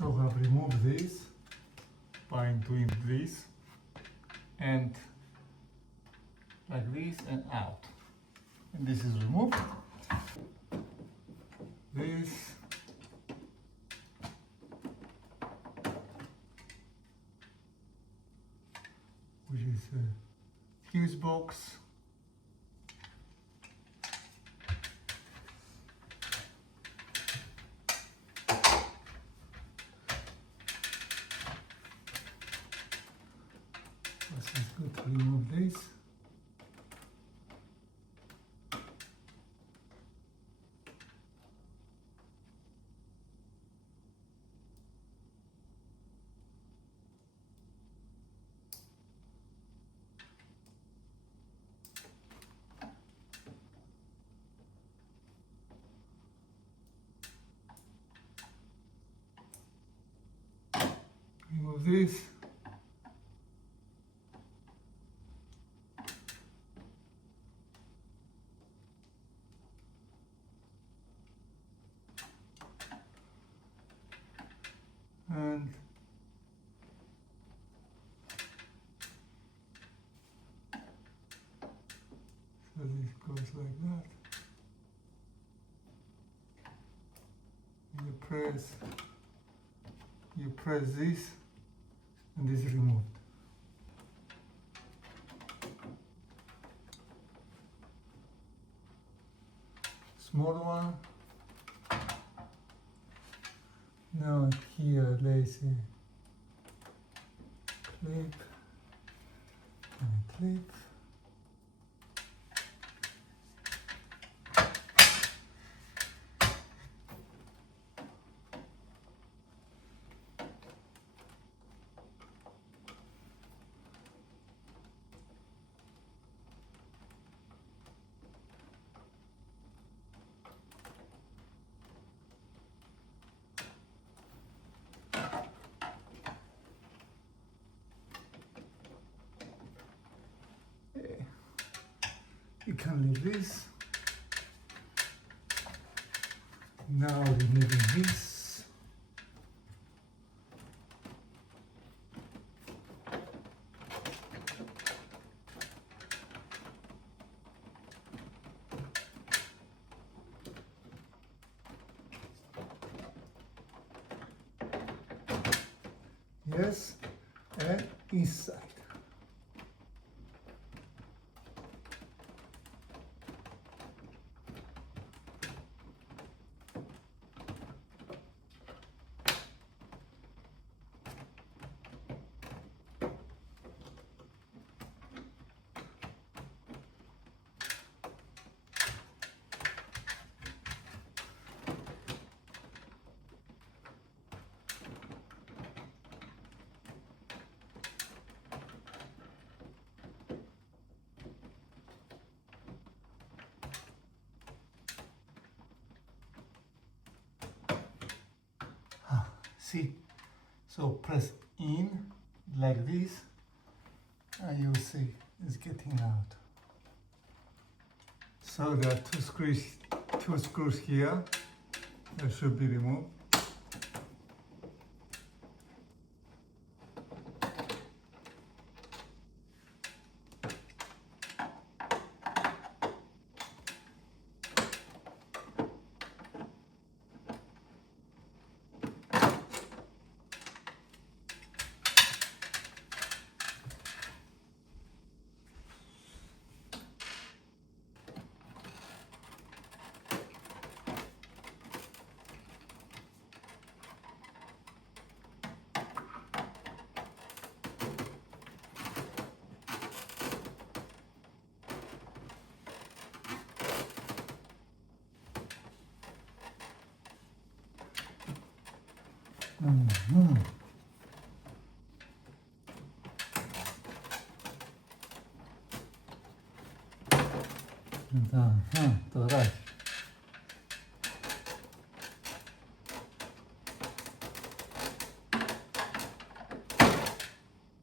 So I've removed this by doing this and like this and out. And this is removed. This which is a fuse box. First it's good to remove this. Remove this. And so this goes like that. You press this and this is removed. Small one. Now here there's a clip and a clip. You can leave this. Now removing this. Yes, and inside. See, so press in like this and you'll see it's getting out. So there are two screws here that should be removed. 또 다시.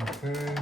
오케이.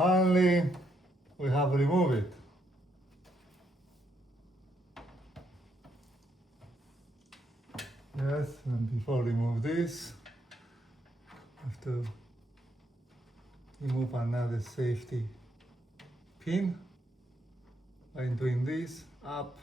finally, we have removed it. Yes, and before remove this, have to remove another safety pin by doing this up.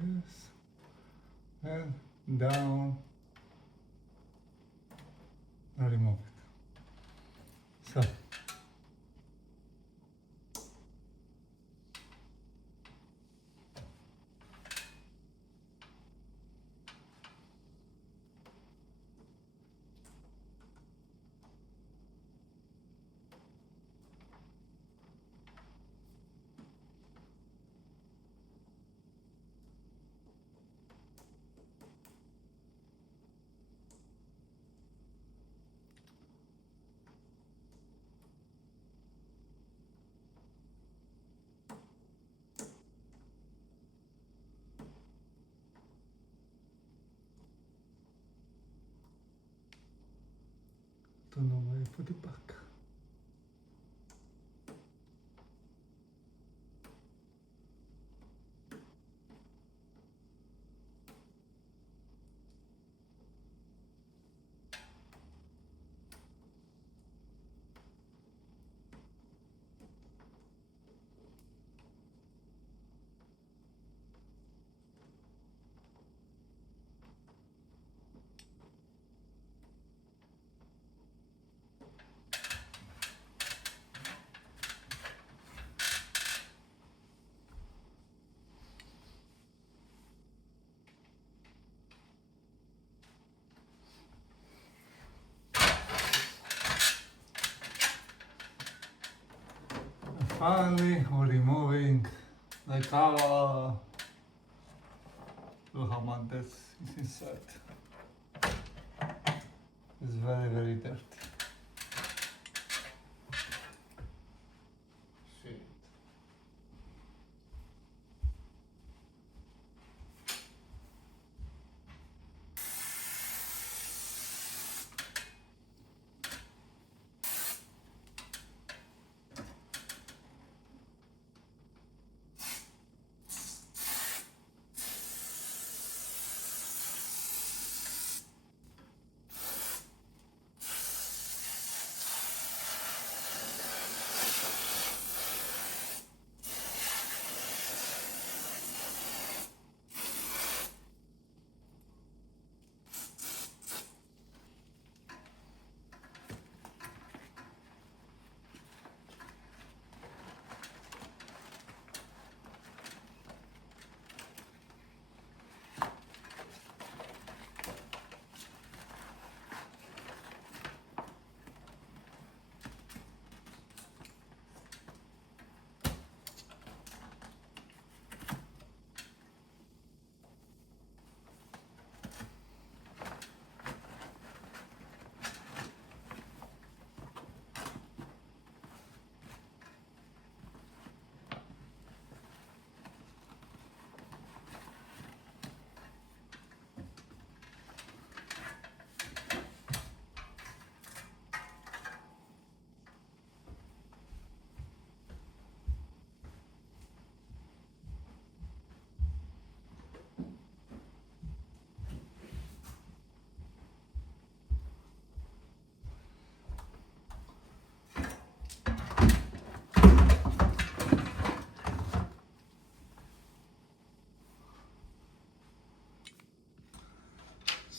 Yes, and down, and remove it. So, don't know why I put it back. Finally, we're removing the cover. Look how much this is inside. It's very, very dirty. Shit.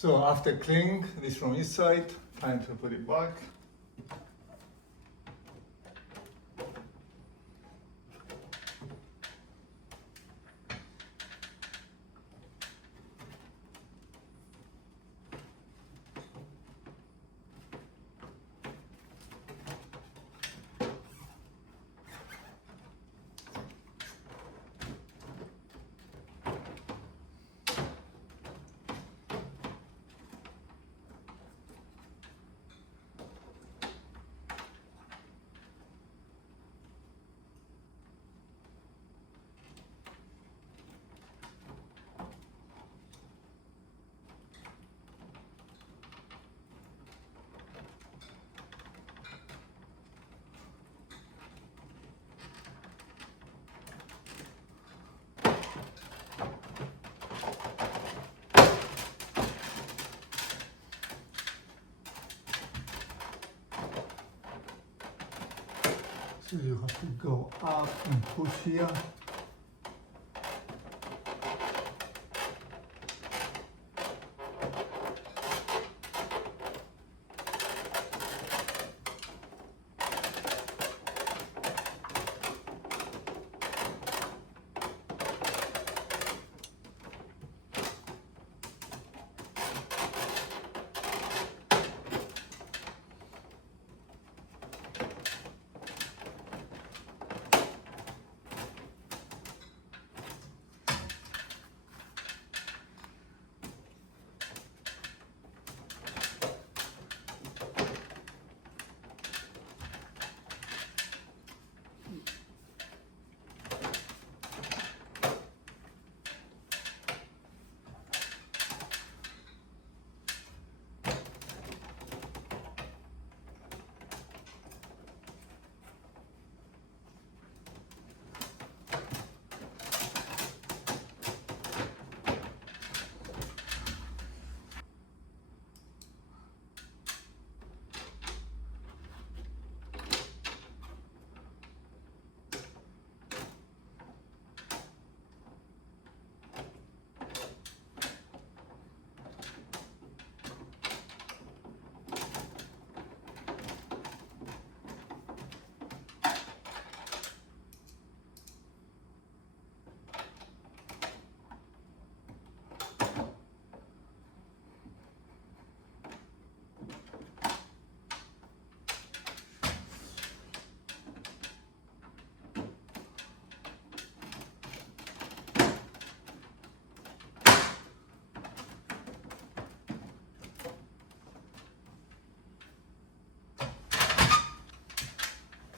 So after cleaning this from inside, time to put it back. So you have to go up and push here.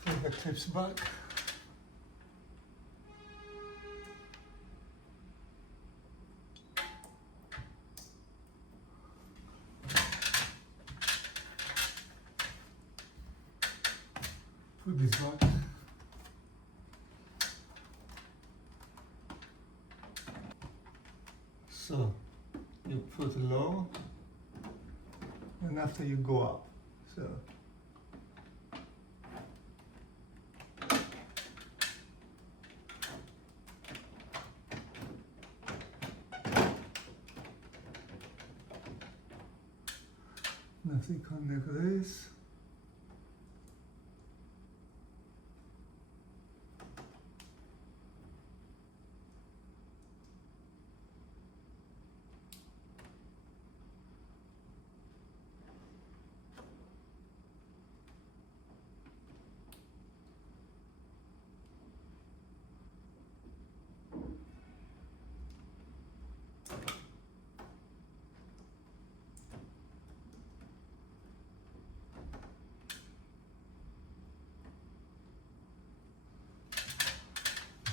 Put the clips back. Put this back. So you put low, and after you go up. So nothing connect this.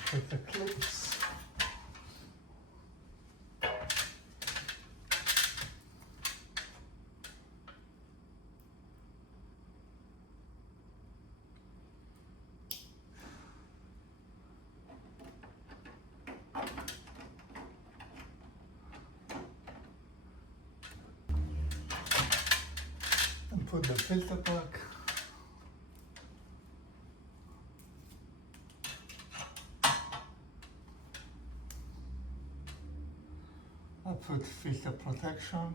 Put the clips. And put the filter back. I put filter protection.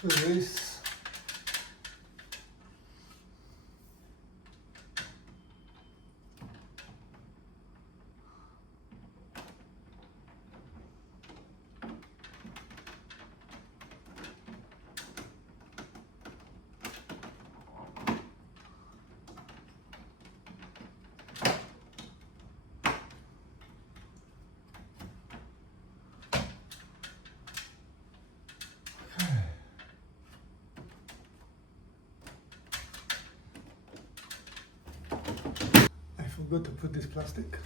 to this. I forgot to put this plastic.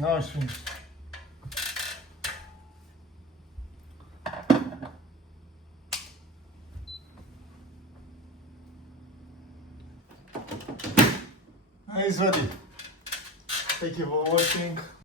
Now it's finished. Now it's ready. Thank you for watching.